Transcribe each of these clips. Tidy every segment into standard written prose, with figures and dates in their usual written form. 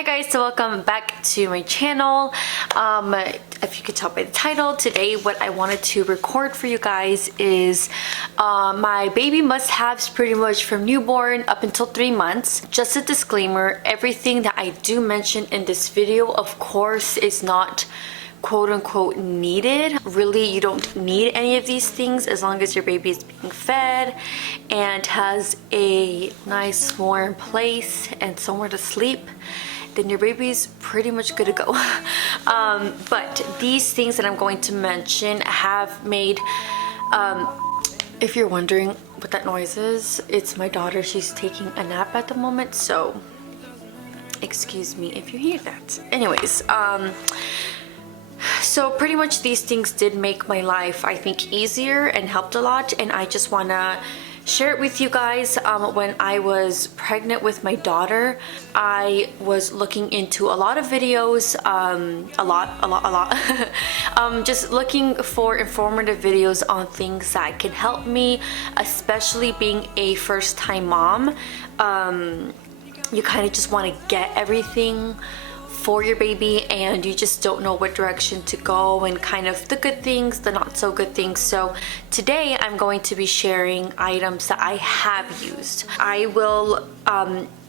Hi guys, so welcome back to my channel. If you could tell by the title, today what I wanted to record for you guys is my baby must-haves pretty much from newborn up until 3 months. Just a disclaimer, everything that I do mention in this video, of course, is not quote-unquote needed. Really, you don't need any of these things as long as your baby is being fed and has a nice warm place and somewhere to sleep. Then your baby's pretty much good to go. But these things that I'm going to mention have made, if you're wondering what that noise is, it's my daughter. She's taking a nap at the moment, so excuse me if you hear that. Anyways, so pretty much these things did make my life, I think, easier and helped a lot, and I just wanna share it with you guys. When I was pregnant with my daughter, I was looking into a lot of videos, just looking for informative videos on things that can help me, especially being a first-time mom. You kind of just want to get everything for your baby and you just don't know what direction to go, and kind of the good things, the not so good things. So today I'm going to be sharing items that I have used. I will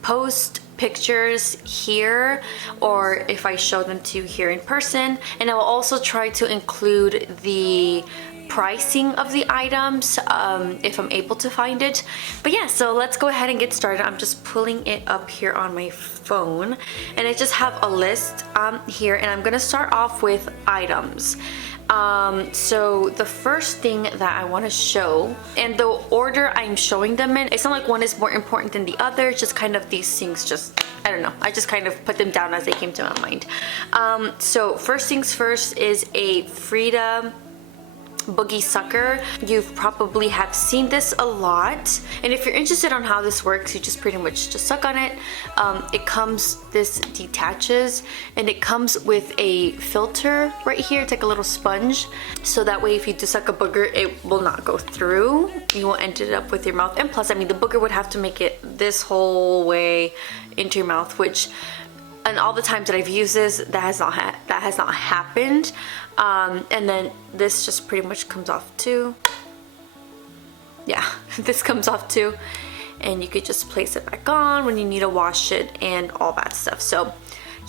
post pictures here, or if I show them to you here in person, and I will also try to include the pricing of the items if I'm able to find it. But yeah, so let's go ahead and get started. I'm just pulling it up here on my phone, and I just have a list here, and I'm gonna start off with items. So the first thing that I want to show, and the order I'm showing them in, it's not like one is more important than the other, it's just kind of these things, just, I don't know, I just kind of put them down as they came to my mind. So first things first is a Frida boogie sucker. You've probably have seen this a lot, and if you're interested on how this works, you just pretty much just suck on it. It comes, this detaches, and it comes with a filter right here. It's like a little sponge, so that way if you do suck a booger, it will not go through. You won't end it up with your mouth, and plus, I mean, the booger would have to make it this whole way into your mouth, which, and all the times that I've used this, that has not happened. And then this just pretty much comes off too. Yeah, this comes off too, and you could just place it back on when you need to wash it and all that stuff. So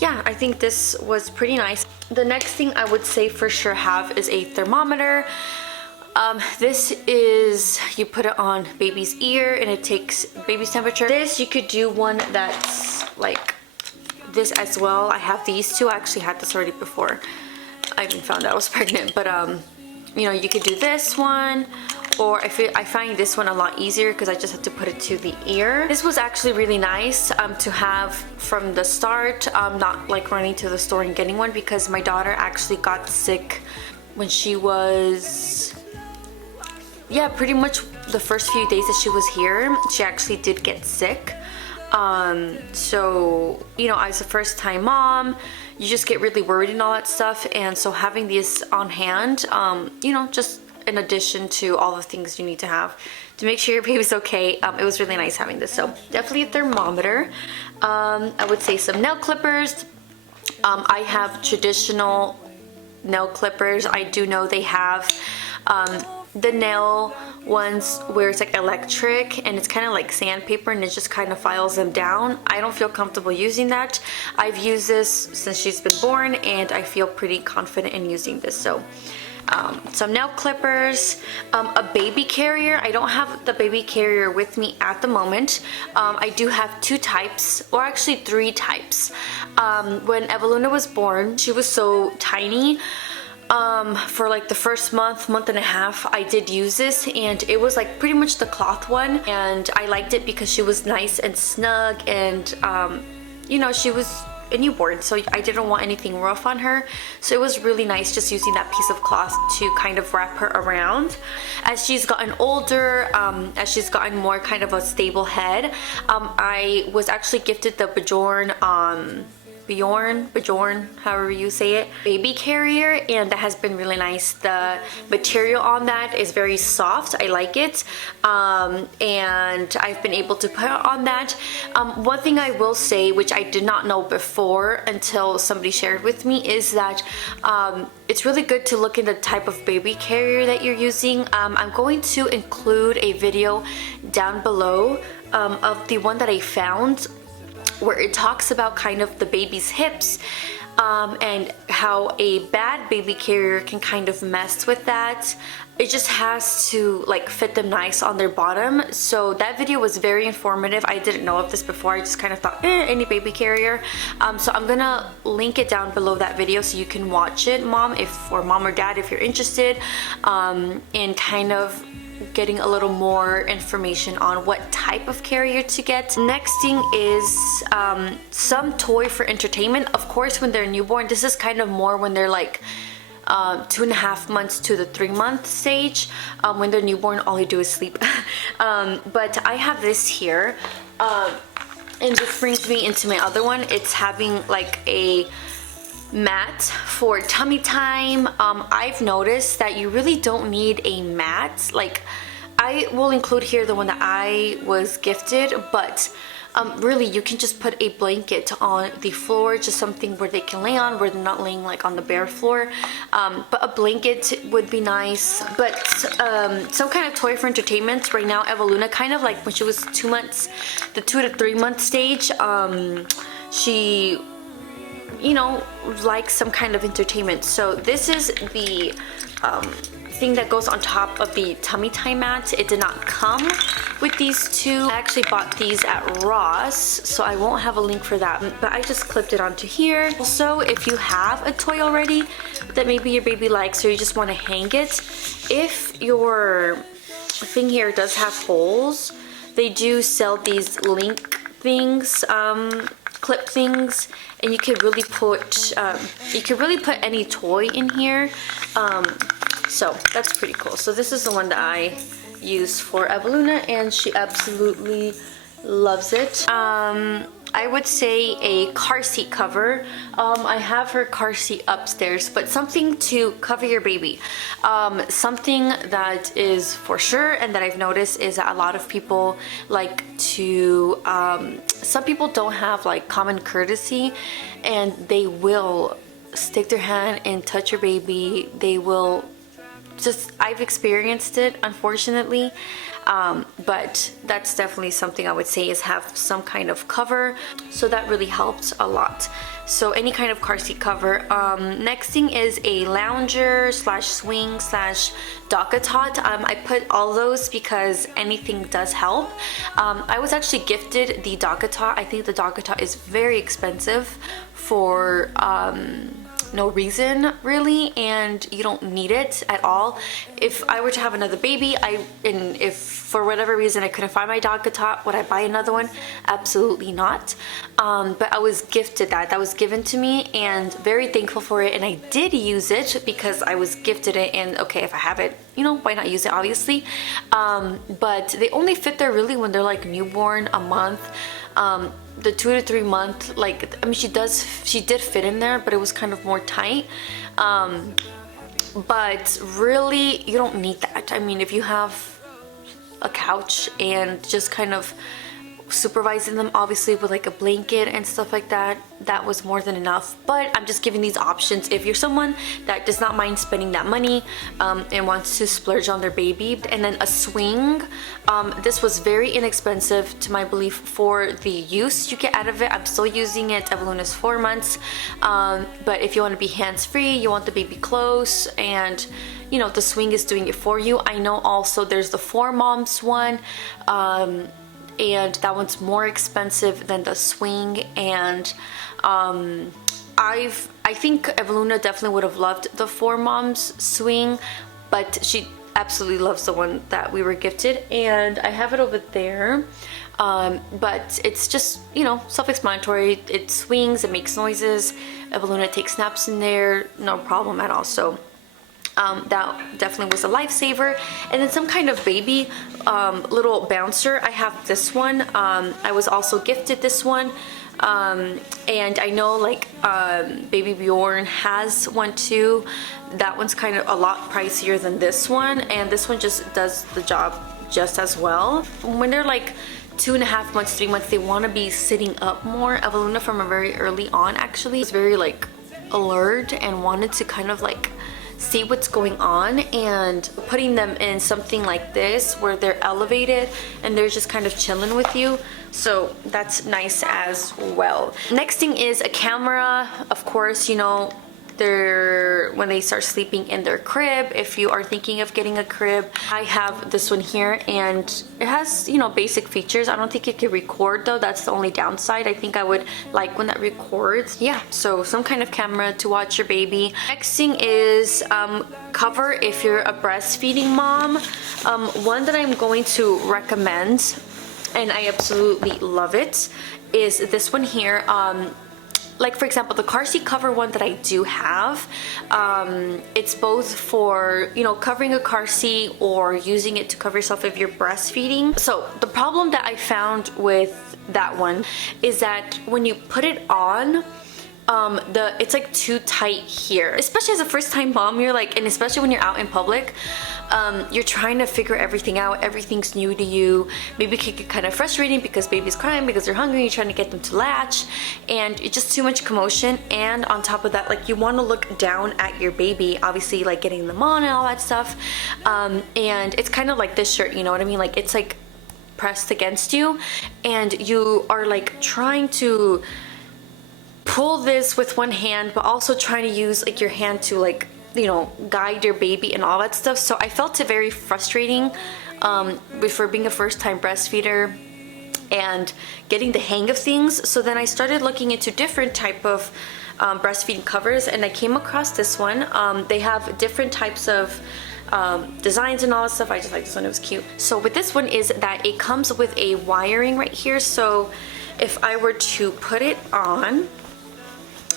yeah, I think this was pretty nice. The next thing I would say for sure have is a thermometer. This is, you put it on baby's ear and it takes baby's temperature. This, you could do one that's like this as well. I have these two. I actually had this already before I even found out I was pregnant, but you know, you could do this one, or I find this one a lot easier because I just have to put it to the ear. This was actually really nice to have from the start, not like running to the store and getting one, because my daughter actually got sick when she was, yeah, pretty much the first few days that she was here, she actually did get sick. So, you know, as a first-time mom, you just get really worried and all that stuff, and so having these on hand, you know, just in addition to all the things you need to have to make sure your baby's okay, it was really nice having this. So definitely a thermometer. I would say some nail clippers. I have traditional nail clippers. I do know they have the nail ones where it's like electric and it's kind of like sandpaper and it just kind of files them down. I don't feel comfortable using that. I've used this since she's been born and I feel pretty confident in using this. So some nail clippers, a baby carrier. I don't have the baby carrier with me at the moment. I do have 2 types, or actually 3 types. When Eveluna was born, she was so tiny. For like the first month and a half, I did use this, and it was like pretty much the cloth one, and I liked it because she was nice and snug, and you know, she was a newborn, so I didn't want anything rough on her, so it was really nice just using that piece of cloth to kind of wrap her around. As she's gotten older, as she's gotten more kind of a stable head, I was actually gifted the Bjorn Bjorn, however you say it, baby carrier, and that has been really nice. The material on that is very soft. I like it, and I've been able to put on that. One thing I will say, which I did not know before until somebody shared with me, is that it's really good to look at the type of baby carrier that you're using. I'm going to include a video down below of the one that I found, where it talks about kind of the baby's hips and how a bad baby carrier can kind of mess with that. It just has to like fit them nice on their bottom. So that video was very informative. I didn't know of this before. I just kind of thought, any baby carrier. So I'm gonna link it down below that video so you can watch it, mom or dad, if you're interested in kind of getting a little more information on what type of carrier to get. Next thing is some toy for entertainment. Of course, when they're newborn, this is kind of more when they're like 2.5 months to the 3-month stage. When they're newborn, all they do is sleep. But I have this here, and this brings me into my other one. It's having like a mat for tummy time. I've noticed that you really don't need a mat. Like, I will include here the one that I was gifted, but really you can just put a blanket on the floor, just something where they can lay on, where they're not laying like on the bare floor. But a blanket would be nice. But some kind of toy for entertainment. Right now Eveluna, kind of like when she was 2 months, the 2 to 3 month stage, she, you know, like some kind of entertainment. So this is the thing that goes on top of the tummy time mat. It did not come with these two. I actually bought these at Ross, so I won't have a link for that, but I just clipped it onto here. Also, if you have a toy already that maybe your baby likes, or you just want to hang it, if your thing here does have holes, they do sell these link things, clip things, and you could really put any toy in here. So that's pretty cool. So this is the one that I use for Eveluna, and she absolutely loves it. I would say a car seat cover. I have her car seat upstairs, but something to cover your baby. Something that is for sure, and that I've noticed, is that a lot of people like to, some people don't have like common courtesy, and they will stick their hand and touch your baby. They will just, I've experienced it, unfortunately. But that's definitely something I would say, is have some kind of cover. So that really helped a lot. So any kind of car seat cover. Next thing is a lounger slash swing slash DocATot. I put all those because anything does help. I was actually gifted the DocATot. I think the DocATot is very expensive for no reason really, and you don't need it at all. If I were to have another baby, and if for whatever reason I couldn't find my DocATot, would I buy another one? Absolutely not. But I was gifted that was given to me, and very thankful for it, and I did use it because I was gifted it, and okay, if I have it, you know, why not use it, obviously. But they only fit there really when they're like newborn, a month. The 2 to 3 month, like, I mean, she did fit in there, but it was kind of more tight. But really, you don't need that. I mean, if you have a couch and just kind of supervising them, obviously with like a blanket and stuff like that, that was more than enough. But I'm just giving these options if you're someone that does not mind spending that money and wants to splurge on their baby. And then a swing. This was very inexpensive to my belief for the use you get out of it. I'm still using it. Eveluna's 4 months. But if you want to be hands-free, you want the baby close, and you know, the swing is doing it for you. I know also there's the 4Moms one, and that one's more expensive than the swing. And I think Eveluna definitely would have loved the 4Moms swing, but she absolutely loves the one that we were gifted, and I have it over there. But it's just, you know, self-explanatory. It swings, it makes noises. Eveluna takes naps in there, no problem at all. So that definitely was a lifesaver. And then some kind of baby little bouncer. I have this one. I was also gifted this one. And I know like baby Bjorn has one too. That one's kind of a lot pricier than this one, and this one just does the job just as well. When they're like 2.5 months, 3 months, they want to be sitting up more. Eveluna from a very early on actually was very like alert and wanted to kind of like see what's going on, and putting them in something like this where they're elevated and they're just kind of chilling with you, so that's nice as well. Next thing is a camera. Of course, you know, when they start sleeping in their crib, if you are thinking of getting a crib, I have this one here, and it has, you know, basic features. I don't think it can record though. That's the only downside. I think I would like one that records. Yeah, so some kind of camera to watch your baby. Next thing is cover if you're a breastfeeding mom. One that I'm going to recommend, and I absolutely love it, is this one here. Like for example, the car seat cover one that I do have, it's both for, you know, covering a car seat or using it to cover yourself if you're breastfeeding. So the problem that I found with that one is that when you put it on, it's like too tight here, especially as a first-time mom. You're like, and especially when you're out in public, you're trying to figure everything out. Everything's new to you. Maybe it can get kind of frustrating because baby's crying because they're hungry. You're trying to get them to latch, and it's just too much commotion. And on top of that, like, you want to look down at your baby, obviously, like getting them on and all that stuff. And it's kind of like this shirt, you know what I mean? Like, it's like pressed against you, and you are like trying to pull this with one hand, but also trying to use like your hand to, like, you know, guide your baby and all that stuff. So I felt it very frustrating for being a first-time breastfeeder and getting the hang of things. So then I started looking into different type of breastfeeding covers, and I came across this one. They have different types of designs and all that stuff. I just like this one, it was cute. So with this one is that it comes with a wiring right here. So if I were to put it on,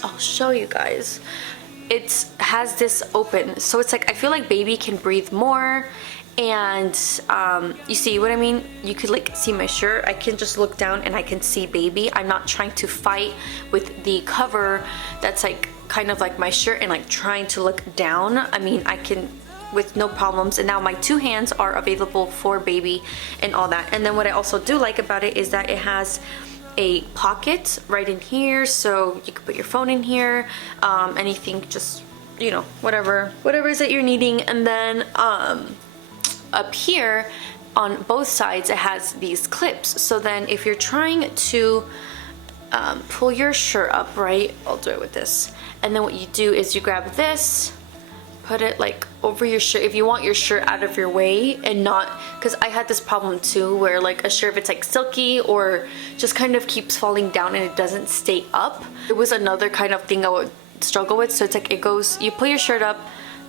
I'll show you guys. It has this open, so it's like, I feel like baby can breathe more, and you see what I mean? You could like see my shirt. I can just look down and I can see baby. I'm not trying to fight with the cover that's like kind of like my shirt and like trying to look down. I mean, I can with no problems, and now my two hands are available for baby and all that. And then what I also do like about it is that it has a pocket right in here, so you can put your phone in here, anything, just, you know, whatever is that you're needing. And then up here on both sides it has these clips, so then if you're trying to pull your shirt up, right, I'll do it with this, and then what you do is you grab this, put it like over your shirt if you want your shirt out of your way, and not, because I had this problem too where like a shirt, if it's like silky or just kind of keeps falling down and it doesn't stay up. It was another kind of thing I would struggle with. So it's like, it goes, you pull your shirt up,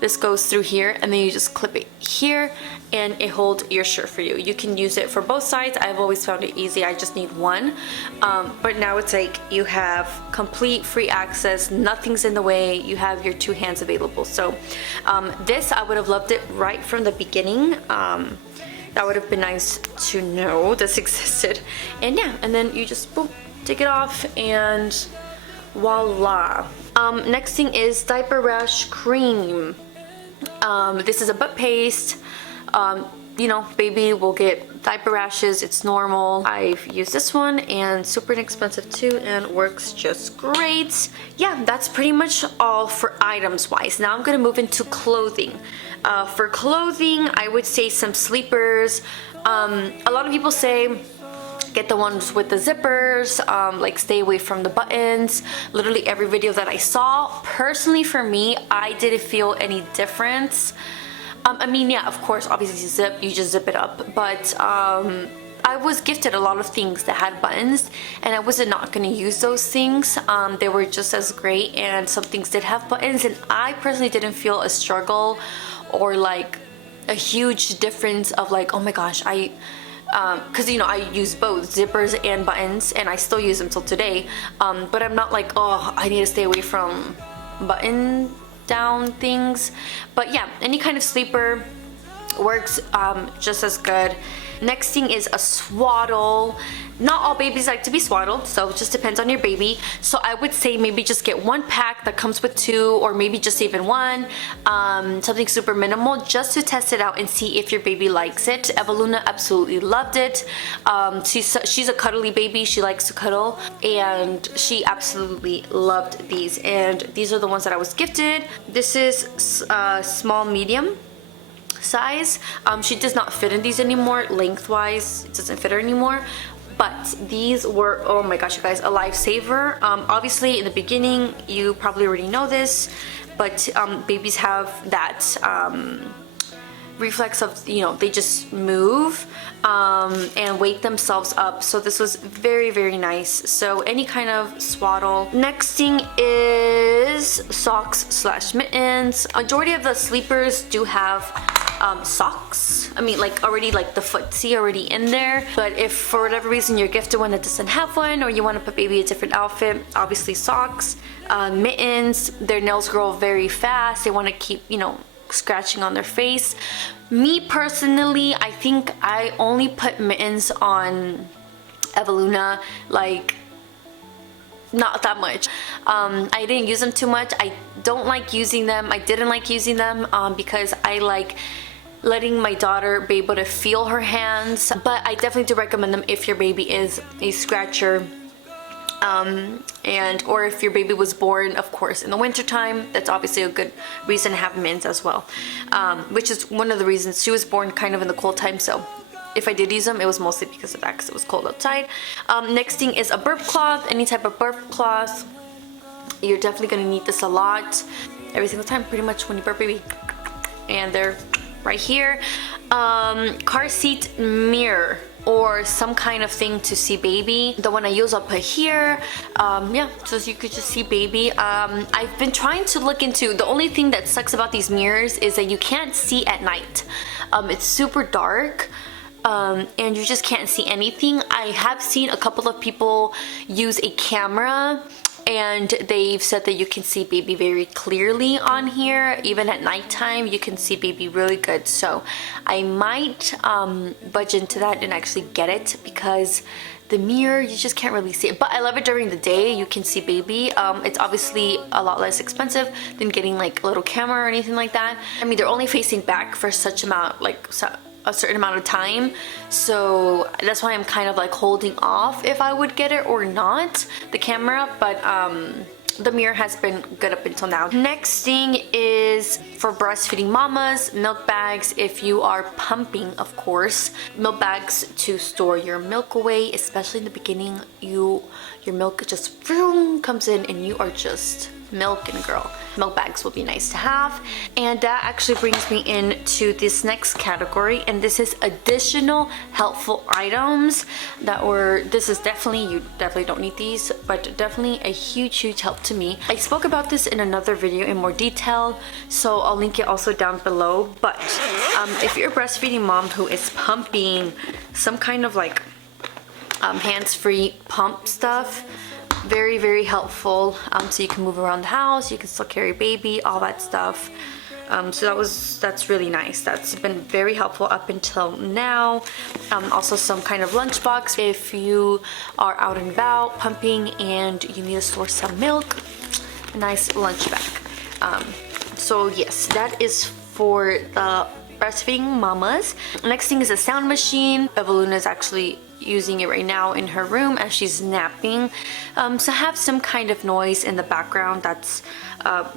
this goes through here, and then you just clip it here and it holds your shirt for you. You can use it for both sides. I've always found it easy. I just need one. But now it's like you have complete free access. Nothing's in the way. You have your two hands available. So this, I would have loved it right from the beginning. That would have been nice to know this existed. And yeah, and then you just boom, take it off, and voila. Next thing is diaper rash cream. This is a butt paste. You know, baby will get diaper rashes, it's normal. I've used this one, and super inexpensive too, and works just great. Yeah, that's pretty much all for items wise. Now I'm gonna move into clothing. For clothing, I would say some sleepers. A lot of people say get the ones with the zippers, like stay away from the buttons. Literally every video that I saw, personally for me, I didn't feel any difference. I mean, yeah, of course, obviously you just zip it up, but I was gifted a lot of things that had buttons, and I wasn't not gonna use those things. They were just as great, and some things did have buttons, and I personally didn't feel a struggle or like a huge difference of like, oh my gosh, because you know, I use both zippers and buttons, and I still use them till today, but I'm not like, oh, I need to stay away from button down things. But yeah, any kind of sleeper, Works just as good. Next thing is a Swaddle. Not all babies like to be swaddled, so it just depends on your baby. So I would say maybe just get one pack that comes with 2, or maybe just even 1. Something super minimal just to test it out and see if your baby likes it. Eveluna absolutely loved it. She's a cuddly baby. She likes to cuddle, and she absolutely loved these. And these are the ones that I was gifted. This is small medium size. She does not fit in these anymore. Lengthwise, it doesn't fit her anymore. But these were, oh my gosh, you guys, a lifesaver. Obviously, in the beginning, you probably already know this, but babies have that reflex of, you know, they just move and wake themselves up. So this was very, very nice. So any kind of Swaddle. Next thing is socks / mittens. Majority of the sleepers do have socks. I mean, like already, like the footsie already in there. But if for whatever reason you're gifted one that doesn't have one, or you want to put baby a different outfit, obviously socks. Mittens, their nails grow very fast. They want to keep, you know, scratching on their face. Me personally, I think I only put mittens on Eveluna, like not that much. I didn't use them too much. I don't like using them. I didn't like using them because I like letting my daughter be able to feel her hands. But I definitely do recommend them if your baby is a scratcher. Or if your baby was born, of course, in the winter time, that's obviously a good reason to have mittens as well. Which is one of the reasons. She was born kind of in the cold time, so if I did use them, it was mostly because of that, because it was cold outside. Next thing is a burp cloth, any type of burp cloth. You're definitely going to need this a lot. Every single time, pretty much, when you burp baby. And they're right here. Car seat mirror, or some kind of thing to see baby. The one I use I'll put here. Yeah, so you could just see baby. I've been trying to look into, the only thing that sucks about these mirrors is that you can't see at night. It's super dark. And you just can't see anything. I have seen a couple of people use a camera, and they've said that you can see baby very clearly on here. Even at nighttime, you can see baby really good. So I might budge into that and actually get it, because the mirror, you just can't really see it. But I love it during the day. You can see baby. It's obviously a lot less expensive than getting like a little camera or anything like that. I mean, they're only facing back for such amount, like a certain amount of time, so that's why I'm kind of like holding off if I would get it or not, the camera. But the mirror has been good up until now. Next thing is for breastfeeding mamas, milk bags. If you are pumping, of course, milk bags to store your milk away, especially in the beginning. Your milk just comes in and you are just milking, girl. Milk bags will be nice to have. And that actually brings me into this next category, and this is additional helpful items that were, this is definitely, you definitely don't need these, but definitely a huge help to me. I spoke about this in another video in more detail, so I'll link it also down below. But if you're a breastfeeding mom who is pumping, some kind of like hands-free pump stuff, very, very helpful. So you can move around the house, you can still carry baby, all that stuff. So that's really nice. That's been very helpful up until now. Also some kind of lunchbox if you are out and about pumping and you need to store some milk. A nice lunch bag. So yes, that is for the breastfeeding mamas. Next thing is a sound machine. Eveluna is actually using it right now in her room as she's napping. So have some kind of noise in the background. That's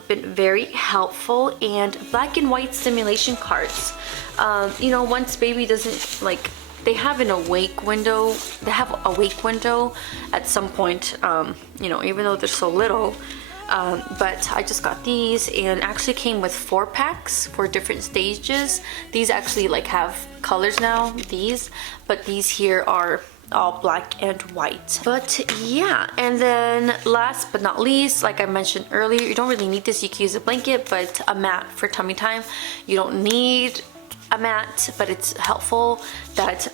been very helpful. And black and white stimulation cards. You know, once baby doesn't, like, they have an awake window. They have a wake window at some point, you know, even though they're so little. But I just got these, and actually came with 4 packs for different stages. These actually like have colors now, these, but these here are all black and white. But yeah, and then last but not least, like I mentioned earlier, you don't really need this. You can use a blanket, but a mat for tummy time. You don't need a mat, but it's helpful that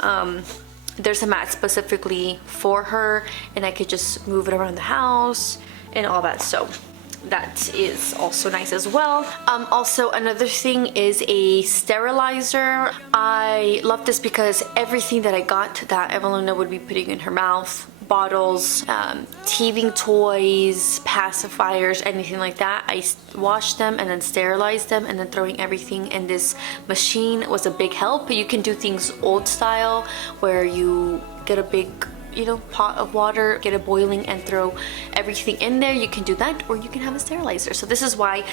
there's a mat specifically for her, and I could just move it around the house and all that. So that is also nice as well. Also another thing is a sterilizer. I love this because everything that I got that Evelina would be putting in her mouth, bottles, teething toys, pacifiers, anything like that, I washed them and then sterilized them, and then throwing everything in this machine was a big help. You can do things old style where you get a big, you know, pot of water, get it boiling and throw everything in there. You can do that, or you can have a sterilizer. So this is why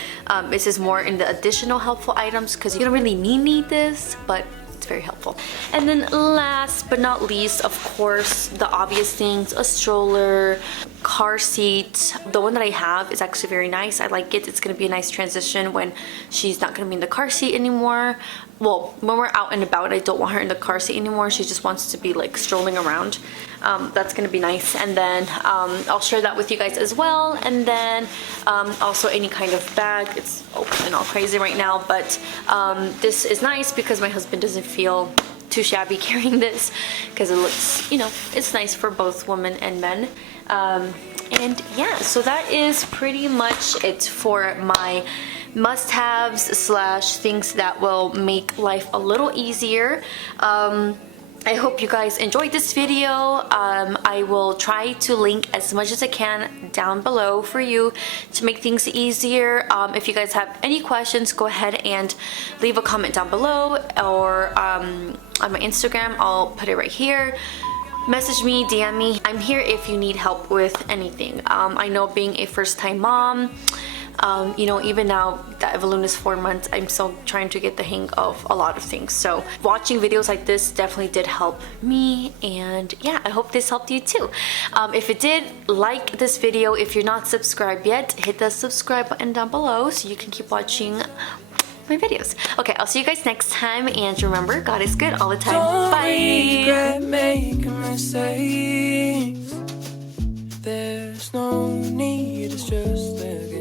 this is more in the additional helpful items, because you don't really need this, but it's very helpful. And then last but not least, of course, the obvious things, a stroller, car seat. The one that I have is actually very nice. I like it. It's going to be a nice transition when she's not going to be in the car seat anymore. Well, when we're out and about, I don't want her in the car seat anymore. She just wants to be like strolling around. That's gonna be nice. And then I'll share that with you guys as well. And then also any kind of bag. It's open and all crazy right now, but this is nice because my husband doesn't feel too shabby carrying this, because it looks, you know, it's nice for both women and men. And yeah, so that is pretty much it for my must-haves slash things that will make life a little easier. I hope you guys enjoyed this video. I will try to link as much as I can down below for you to make things easier. If you guys have any questions, go ahead and leave a comment down below, or on my Instagram, I'll put it right here. Message me, DM me. I'm here if you need help with anything. I know being a first-time mom, you know, even now that Evelyn is 4 months, I'm still trying to get the hang of a lot of things. So watching videos like this definitely did help me, and yeah, I hope this helped you too. If it did, like this video. If you're not subscribed yet, hit the subscribe button down below so you can keep watching my videos. Okay, I'll see you guys next time, and remember, God is good all the time. Bye! Don't regret making mistakes. There's no need, it's just that